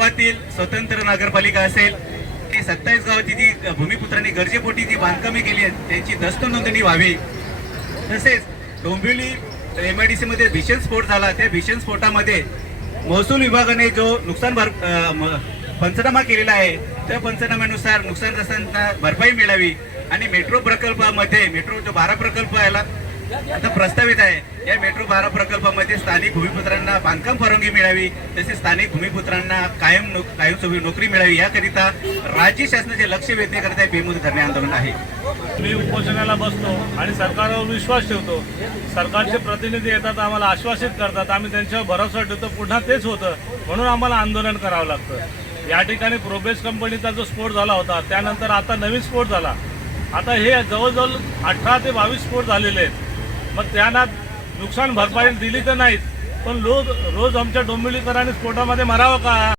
गावातील स्वतंत्र नगरपालिका असेल ती सत्तावीस गावाची जी भूमिपुत्रांनी गरजेपोटी जी बांधकामे केली आहेत त्यांची दस्त नोंदणी व्हावी. तसेच डोंबिवली एम आय डी सीमध्ये भीषण स्फोट झाला. त्या भीषण स्फोटामध्ये महसूल विभागाने जो नुकसान भर पंचनामा केलेला आहे त्या पंचनाम्यानुसार नुकसानग्रस्तांना भरपाई मिळावी. आणि मेट्रो प्रकल्पामध्ये मेट्रो जो बारा प्रकल्प आहे आता प्रस्तावित आहे. या मेट्रो बारा प्रकल्पामध्ये स्थानिक भूमिपुत्रांना बांधकाम परवानगी मिळावी तसेच स्थानिक भूमिपुत्रांना कायम नो, कायमस्वरूपी नोकरी मिळावी याकरिता राज्य शासनाचे लक्ष वेधण्याकरिता हे बेमुद धरणे आंदोलन आहे. मी उपोषणाला बसतो आणि सरकारवर विश्वास ठेवतो. सरकारचे प्रतिनिधी येतात आम्हाला आश्वासित करतात. आम्ही त्यांच्यावर भरोसा ठेवतो. पुन्हा तेच होतं. म्हणून आम्हाला आंदोलन करावं लागतं. या ठिकाणी प्रोबेस कंपनीचा जो स्फोट झाला होता त्यानंतर आता नवीन स्फोट झाला. आता हे जवळजवळ अठरा ते बावीस स्फोट झालेले आहेत. मग त्यांना नुकसान भरपाई दिली तर नाहीत. पण लोक रोज आमच्या डोंबिवलीकरांनी स्फोटामध्ये मरावं का?